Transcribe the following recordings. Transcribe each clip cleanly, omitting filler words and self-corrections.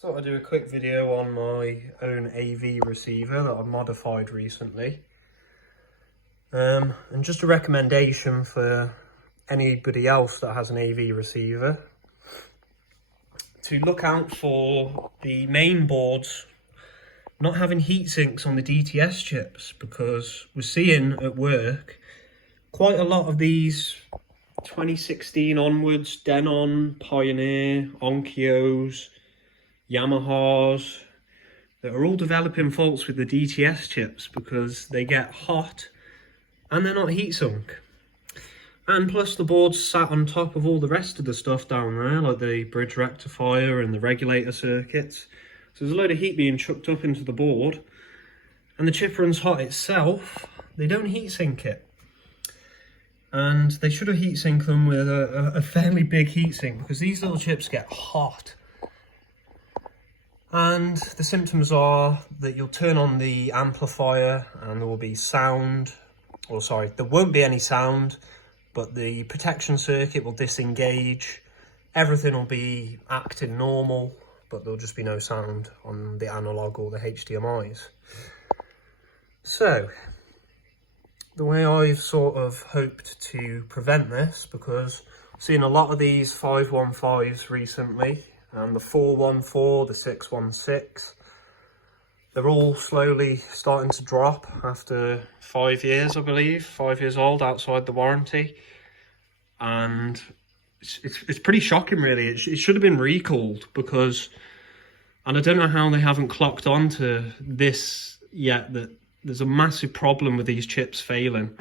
Thought I'd do a quick video on my own AV receiver that I've modified recently. And just a recommendation for anybody else that has an AV receiver to look out for the main boards not having heat sinks on the DTS chips, because we're seeing at work quite a lot of these 2016 onwards Denon, Pioneer, Onkyos, Yamahas that are all developing faults with the DTS chips because they get hot and they're not heat sunk. And plus the board's sat on top of all the rest of the stuff down there, like the bridge rectifier and the regulator circuits. So there's a load of heat being chucked up into the board, and the chip runs hot itself. They don't heat sink it. And they should have heat sinked them with a fairly big heat sink, because these little chips get hot. And the symptoms are that you'll turn on the amplifier and there will be sound, or sorry, there won't be any sound, but the protection circuit will disengage. Everything will be acting normal, but there'll just be no sound on the analog or the HDMIs. So, the way I've sort of hoped to prevent this, because I've seen a lot of these 515s recently, and the 414, the 616, they're all slowly starting to drop after 5 years, I believe, 5 years old, outside the warranty. And it's pretty shocking, really. It should have been recalled, because, and I don't know how they haven't clocked on to this yet, that there's a massive problem with these chips failing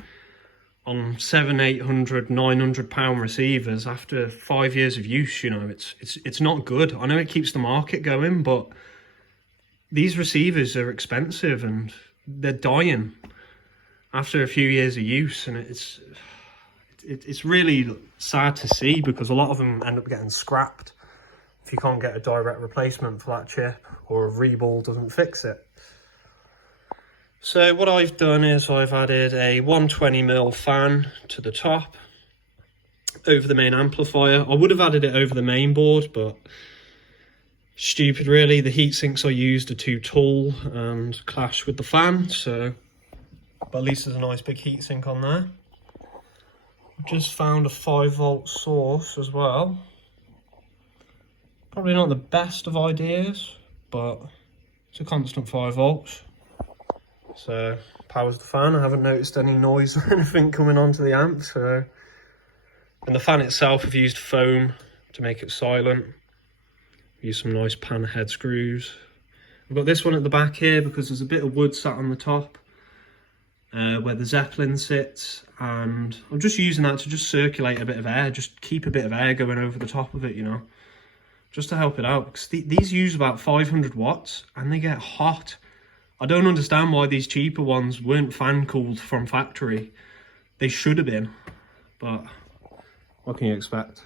on 700, 800, 900 pound receivers after 5 years of use. You know, it's not good. I know it keeps the market going, but these receivers are expensive and they're dying after a few years of use, and it's really sad to see, because a lot of them end up getting scrapped if you can't get a direct replacement for that chip, or a reball doesn't fix it. So what I've done is I've added a 120mm fan to the top over the main amplifier. I would have added it over the main board, but stupid really. The heat sinks I used are too tall and clash with the fan, so, but at least there's a nice big heat sink on there. I've just found a 5-volt source as well. Probably not the best of ideas, but it's a constant 5 volts. So, powers the fan. I haven't noticed any noise or anything coming onto the amp. So, and the fan itself, I've used foam to make it silent. Use some nice pan head screws. I've got this one at the back here because there's a bit of wood sat on the top where the Zeppelin sits, and I'm just using that to just circulate a bit of air, just keep a bit of air going over the top of it, you know, just to help it out, because these use about 500 watts and they get hot. I don't understand why these cheaper ones weren't fan cooled from factory. They should have been, but what can you expect?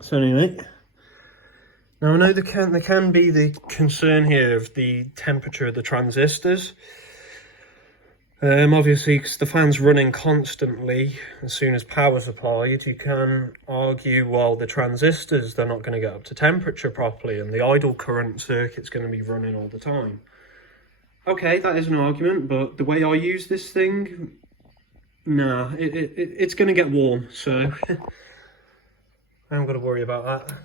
So anyway, now I know there can be the concern here of the temperature of the transistors. Obviously, because the fan's running constantly, as soon as power's applied, you can argue, well, the transistors, they're not going to get up to temperature properly, and the idle current circuit's going to be running all the time. Okay, that is an argument, but the way I use this thing, nah, it's going to get warm, so I haven't got to worry about that.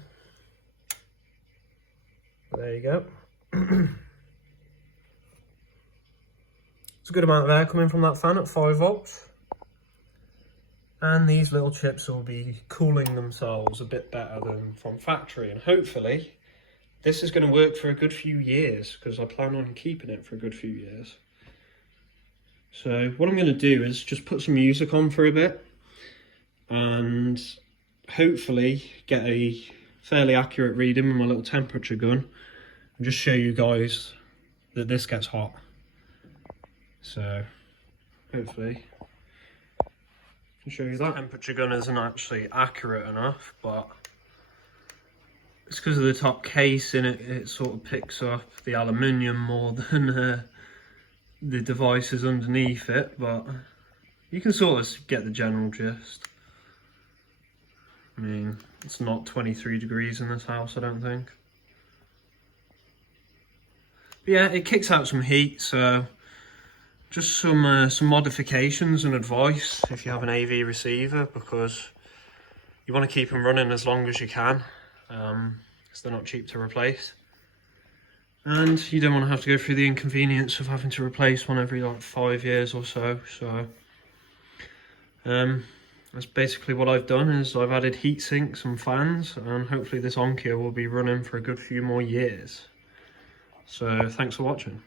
There you go. It's a good amount of air coming from that fan at 5 volts. And these little chips will be cooling themselves a bit better than from factory, and hopefully this is going to work for a good few years, because I plan on keeping it for a good few years. So what I'm going to do is just put some music on for a bit and hopefully get a fairly accurate reading with my little temperature gun and just show you guys that this gets hot. So hopefully I can show you that. The temperature gun isn't actually accurate enough, but it's because of the top case in it. It sort of picks up the aluminium more than the devices underneath it, but you can sort of get the general gist. I mean, it's not 23 degrees in this house, I don't think. But yeah, it kicks out some heat, so just some modifications and advice if you have an AV receiver, because you want to keep them running as long as you can, because they're not cheap to replace. And you don't want to have to go through the inconvenience of having to replace one every like 5 years or so. So that's basically what I've done, is I've added heat sinks and fans, and hopefully this Onkyo will be running for a good few more years. So thanks for watching.